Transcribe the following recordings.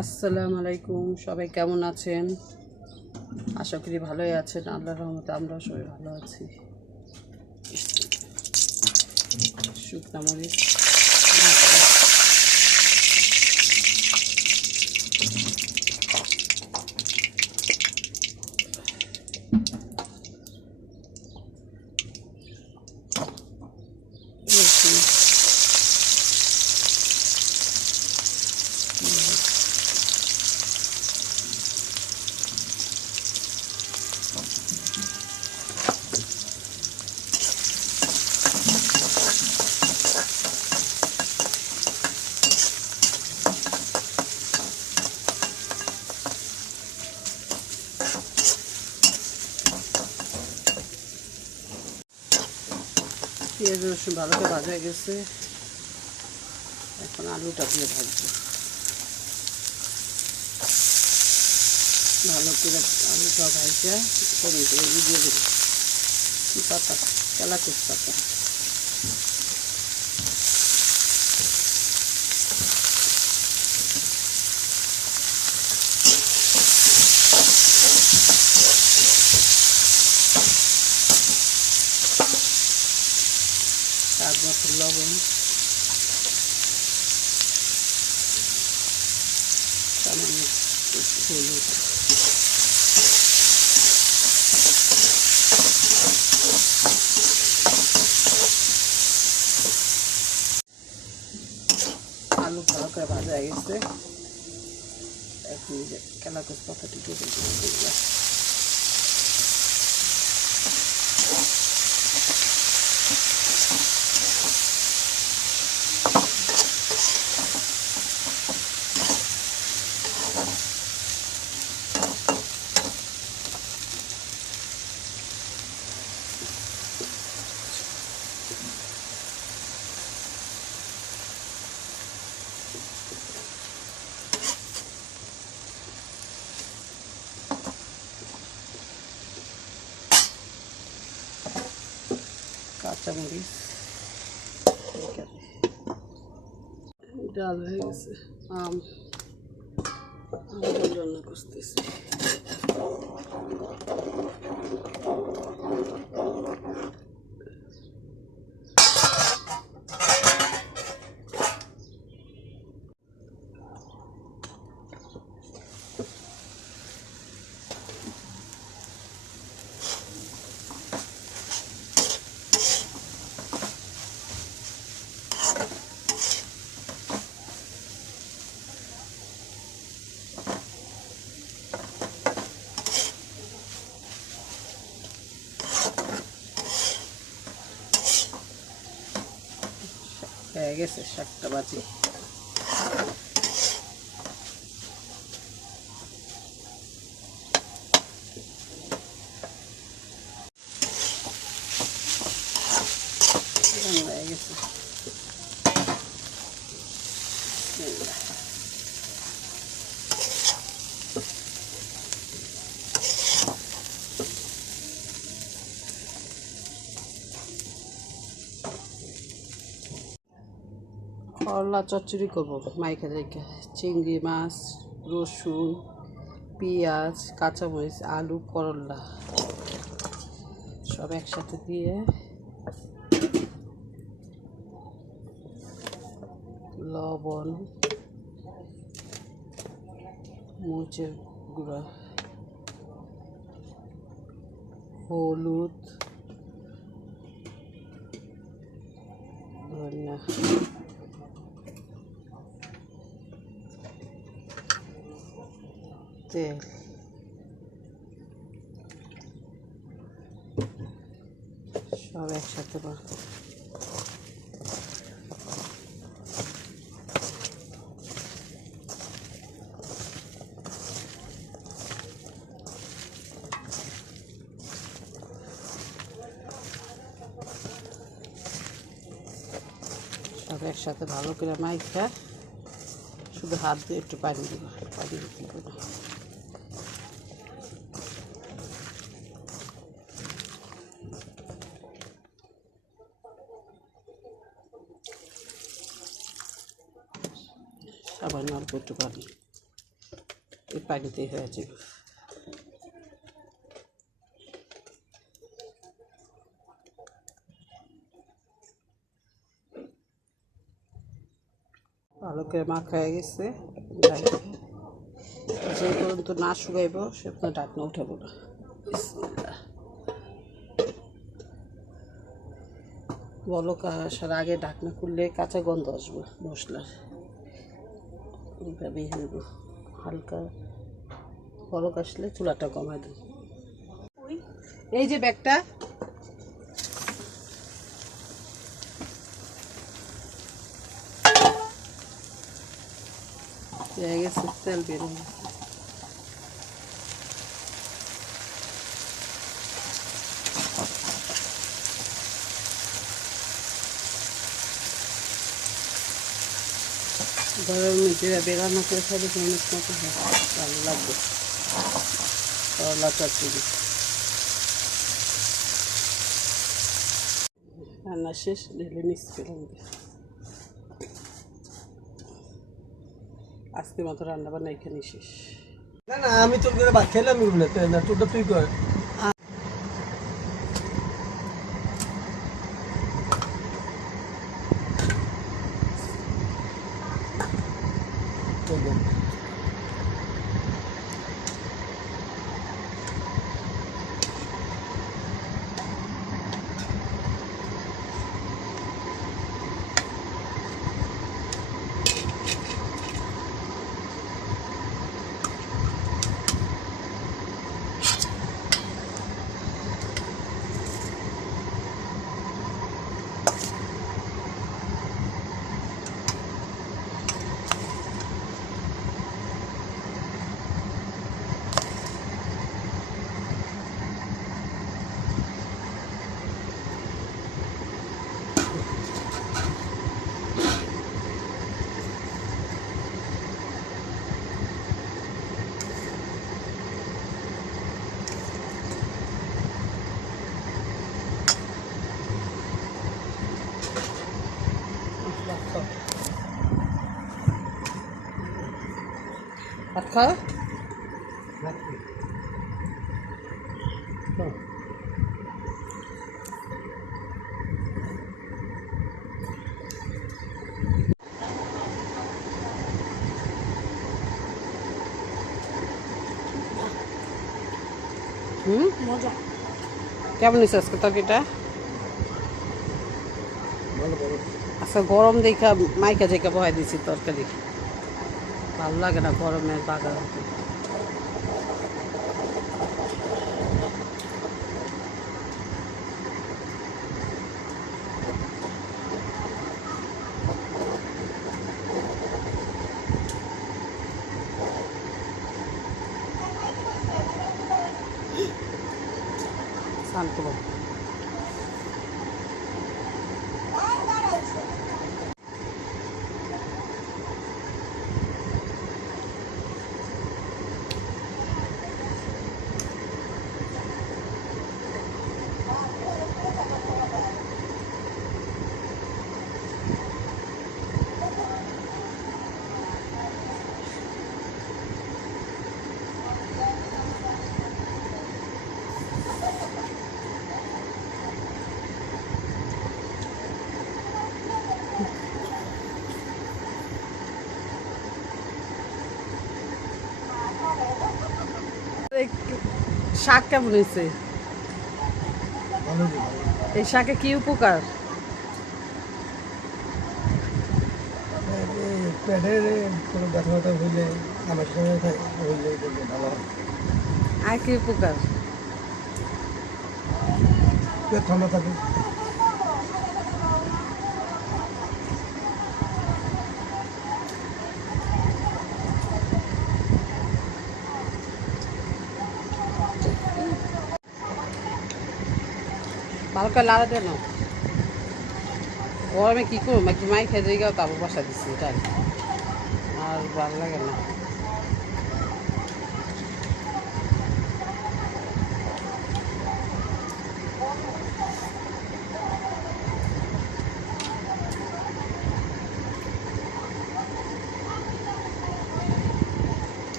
আসসালামু আলাইকুম সবাই কেমন আছেন? আশা করি ভালোই আছেন আল্লাহ রহমতে আমরা সবাই ভালো আছি। শুকনা মরিচ রসুন পেঁয়াজ রসুন ভালো করে ভাজা গেছে। এখন আলুটা দিয়ে ভাজবো। ভালো করে আলুটা ভাজা করে দিয়ে দেবো। কি পাতা কেলাকুচ পাতা স্বাদ মতো লবণ সামান্য একটু হলুদ আলু ভালো করে ভাজা হয়ে গেছে। এখন কেলাকুচ পাতাটি দিয়ে দেবো কাঁচামরিচ ডাল হয়ে গেছে আম আম রান্না করতেছি গেছে শাকটা বাজি হয়ে গেছে করলা চচ্চড়ি করব মাইখা রেখে চিংড়ি, মাছ, রসুন, পেঁয়াজ, কাঁচামরিচ, আলু, করলা সব একসাথে দিয়ে লবণ, মরিচের গুঁড়া, হলুদ, ধনিয়া তেল সব একসাথে সব একসাথে ভালো করে মাইখা শুধু হাত দিয়ে একটু পানি দিব পানি দিতে হবে না। একটু পানি এই পানিতেই হয়ে যাবে। ভালো করে মাখা গেছে। যে পর্যন্ত না শুকাইব, সে পর্যন্ত ডাকনা উঠাবো না। বলো আসার আগে ঢাকনা খুললে কাঁচা গন্ধ আসবে মশলার। এইভাবেই দেবো। হালকা বলক আসলে চুলাটা কমাই দেবো। এই যে ব্যাগটা। হয়ে গেছে, তেল বেরিয়ে গরমের মধ্যে বেরানো করে খাইলে অনেক মতো ভালো লাগবে। করলা চচ্চড়ি রান্না শেষ, ঢেলে নেবে আজকে মতো রান্না বান্না এখানে শেষ। না না, আমি তোর করে ভাত খেলাম তুই না, তোরটা তুই কর। ভাত খাও হুম মজা কেমন হয়েছে আজকে তরকারিটা ভালো ভালো আজকে গরম দেখা মাইকা জায়গা বহাই দিয়েছি তরকারি ভালো লাগে না গরমের বাগান শান্ত বাবু। এই শাক কেমন হয়েছে। এই শাকে কি উপকার? পেটের কোনো হইলে আর কি উপকার? ঠান্ডা করে লাড়া দেন গরমে কি করব? একটু মাই খেয়ে যাই তারপর বসা দিচ্ছি এটা আর ভালো লাগে না।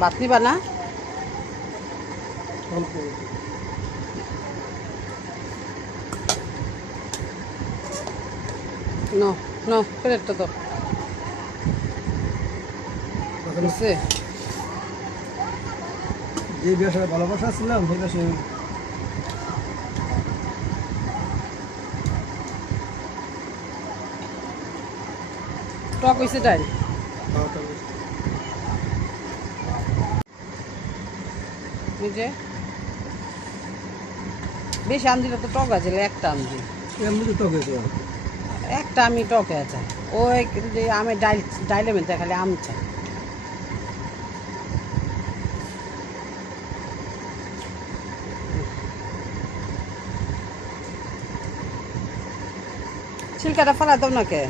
ভাত নিবা নো নো প্লেটটা তখন বুঝছে যে ব্যবসায় ভালোবাসা ছিলাম সেই ব্যবসায় টক হয়েছে তাই? খাওয়াটা বুঝে বেশি আম দিলে তো টক আছে একটা আম দিই। তো গেছে একটা আমি টকে আছে। ওই যে আমি ডাইল ডাইলে মেলতে খালি আম চাই। ছিলকাটা ফেলা দাও না কে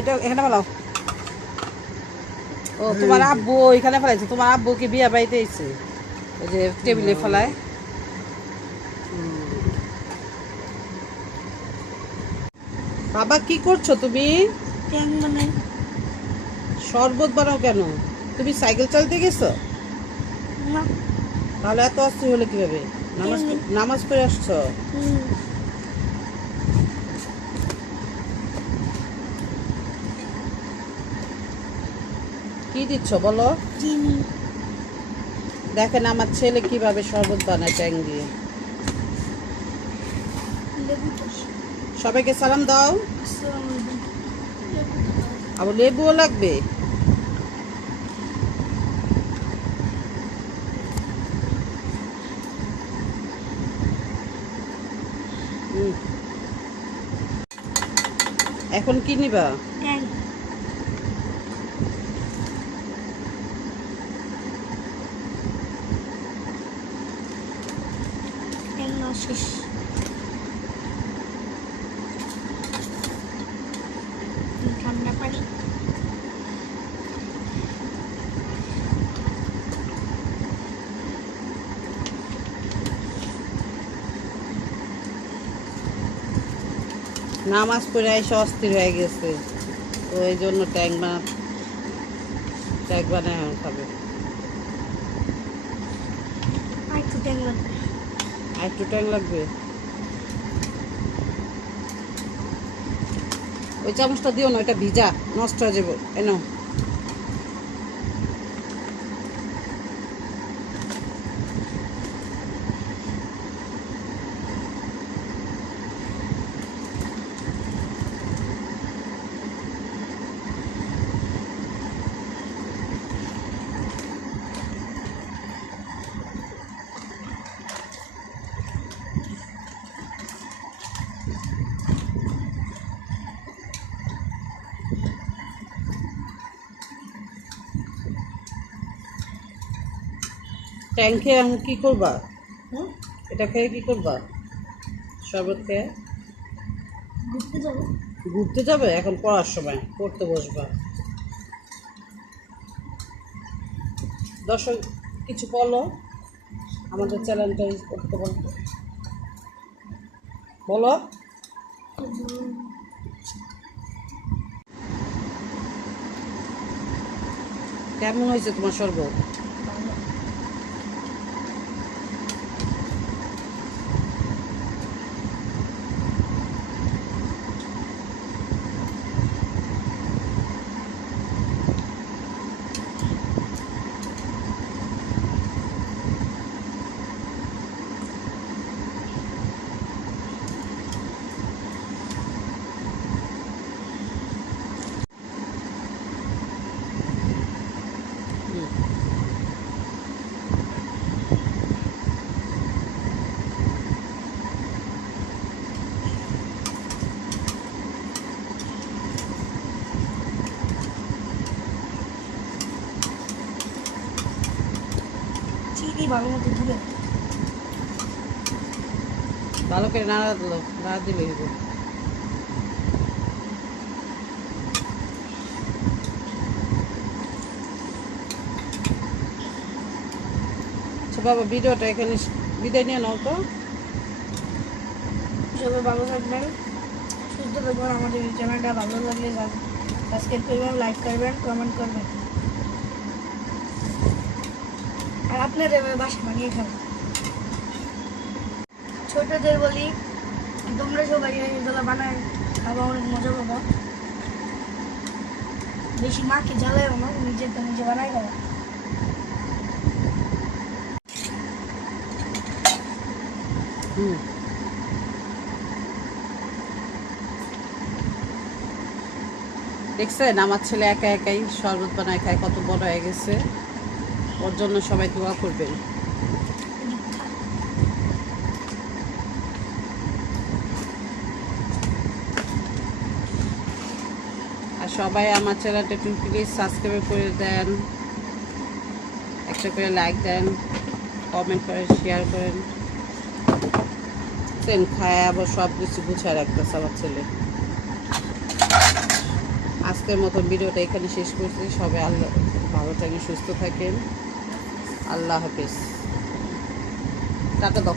এটা এখানে ফেলাও। ও তোমার আব্বু এখানে ফেলাইছে। তোমার আব্বু কি বিয়া বাড়িতে এসে ওই যে টেবিলে ফেলায়। বাবা কি করছ তুমি? শরবত বানাও কেন? তুমি সাইকেল চালাতে গেছো? তাহলে এত অস্থির হলে কীভাবে? নামাজ নামাজ পড়ে আসছো? কি দিচ্ছ বলো? দেখেন আমার ছেলে কীভাবে শরবত বানায় ট্যাং দিয়ে। সবাইকে সালাম দাও। আবার লেবুও লাগবে। এখন কি নিবা? শেষ ঠান্ডা পানি নামাজ পড়ে এসে অস্থির হয়ে গেছে। তো এই জন্য ট্যাঙ্ক বানা ট্যাঙ্ক বানায় খাবে। আর একটু ট্যাঙ্ক লাগবে। আর একটু ট্যাঙ্ক লাগবে? ওই চামচটা দিও না ওইটা ভিজা নষ্ট হয়ে যাব। এনো ট্যাঙ্ক খেয়ে আমি কী করবা? হুম? এটা খেয়ে কী করবা? শরবত খেয়ে? ঘুরতে যাব। ঘুরতে যাবে? এখন পড়ার সময় পড়তে বসবা। দর্শক কিছু বলো? আমাদের চ্যানেলটা ইউজ করতে বলো। বলো। কেমন হয়েছে তোমার শরবত? ভালো মতো ধরে ভালো করে নাড়া দিল নাড়া হইব। আচ্ছা বাবা ভিডিওটা এখানে বিদায় নিয়ে নাও তো। সবাই ভালো থাকবেন সুস্থ সাথে থাকবেন। আমাদের এই চ্যানেলটা ভালো লাগলে সাবস্ক্রাইব করবেন লাইক করবেন কমেন্ট করবেন। আর আপনার এভাবে বাসা বানিয়ে খাবেন ছোটদের বলি, তোমরা সবাই এগুলো বানায় খাওয়া অনেক মজা পাবো। বেশি মাকে জ্বালায় না, নিজের তো নিজে বানায় খাব। দেখছেন, আমার ছেলে একা একাই শরবত বানায় খায়, কত বড় হয়ে গেছে। ওর জন্য সবাই দোয়া করবেন। আর সবাই আমার চ্যানেলটা একটু প্লিজ সাবস্ক্রাইব করে দেন। একটা করে লাইক দেন কমেন্ট করেন শেয়ার করেন। সেন খায় আবার সব কিছু গুছায় রাখতেছে আমার ছেলে। আজকের মতো ভিডিওটা এখানে শেষ করছি। সবাই আল্লাহ ভালো থাকেন, সুস্থ থাকেন। আল্লাহ হাফিজ। টাটা দাও।